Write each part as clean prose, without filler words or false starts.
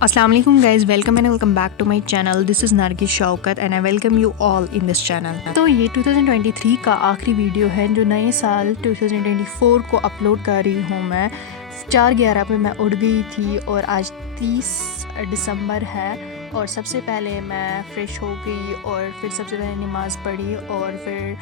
Assalamu alaikum guys, welcome and welcome back to my channel. This is Nargis Shaukat and I welcome you all in this channel. तो ये 2023 का आखिरी video है जो नए साल 2024 को अपलोड कर रही हूँ मैं। 4/11 पे मैं उठ गई थी और आज 30 दिसंबर है। और सबसे पहले मैं फ़्रेश हो गई और फिर सबसे पहले नमाज़ पढ़ी और फिर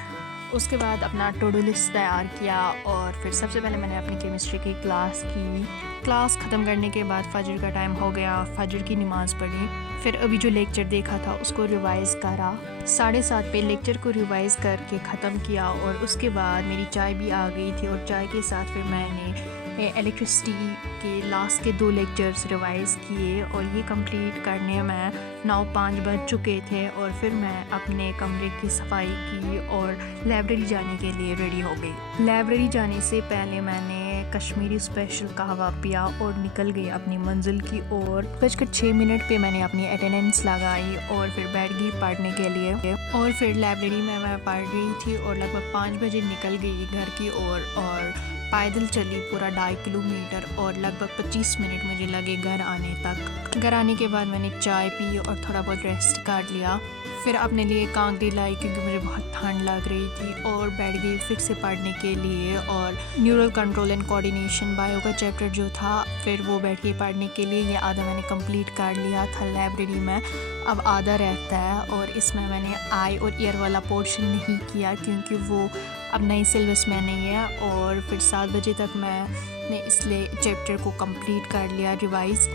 उसके बाद अपना टू डू लिस्ट तैयार किया। और फिर सबसे पहले मैंने अपनी केमिस्ट्री की क्लास ख़त्म करने के बाद फ़जर का टाइम हो गया, फ़जर की नमाज़ पढ़ी। फिर अभी जो लेक्चर देखा था उसको रिवाइज़ करा। 7:30 पे लेक्चर को रिवाइज़ करके ख़त्म किया और उसके बाद मेरी चाय भी आ गई थी और चाय के साथ फिर मैंने इलेक्ट्रिसिटी के लास्ट के 2 लेक्चर्स रिवाइज़ किए और ये कंप्लीट करने में 9:05 बज चुके थे। और फिर मैं अपने कमरे की सफाई की और लाइब्रेरी जाने के लिए रेडी हो गई। लाइब्रेरी जाने से पहले मैंने कश्मीरी स्पेशल कहवा पिया और निकल गई अपनी मंजिल की ओर। 5:06 पे मैंने अपनी अटेंडेंस लगाई और फिर बैठ गई पढ़ने के लिए। और फिर लाइब्रेरी में मैं पढ़ रही थी और लगभग 5 बजे निकल गई घर की ओर और पैदल चली पूरा 2.5 किलोमीटर और लगभग 25 मिनट मुझे लगे घर आने तक। घर आने के बाद मैंने चाय पी और थोड़ा बहुत रेस्ट कर लिया। फिर अपने लिए कांगड़ी लाई क्योंकि मुझे बहुत ठंड लग रही थी और बैठ गई फिर से पढ़ने के लिए। और neural control and coordination bio का चैप्टर जो था फिर वो बैठ के पढ़ने के लिए, ये आधा मैंने कंप्लीट कर लिया था लाइब्रेरी में, अब आधा रहता है। और इसमें मैंने आई और ईयर वाला पोर्शन नहीं किया क्योंकि वो अब नई सिलेबस में नहीं है। और फिर 7 बजे तक मैंने इसलिए चैप्टर को कंप्लीट कर लिया रिवाइज़।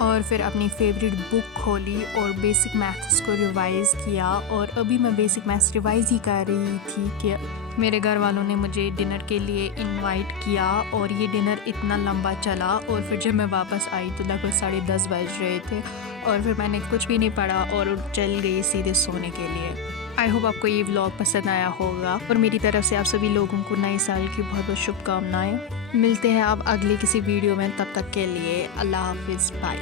और फिर अपनी फेवरेट बुक खोली और बेसिक मैथ्स को रिवाइज़ किया। और अभी मैं बेसिक मैथ्स रिवाइज़ ही कर रही थी कि मेरे घर वालों ने मुझे डिनर के लिए इनवाइट किया और ये डिनर इतना लंबा चला। और फिर जब मैं वापस आई तो लगभग 10:30 बज रहे थे और फिर मैंने कुछ भी नहीं पढ़ा और चल गई सीधे सोने के लिए। आई होप आपको ये व्लॉग पसंद आया होगा और मेरी तरफ से आप सभी लोगों को नए साल की बहुत बहुत शुभकामनाएं। मिलते हैं अब अगली किसी वीडियो में, तब तक के लिए अल्लाह हाफिज़, बाय।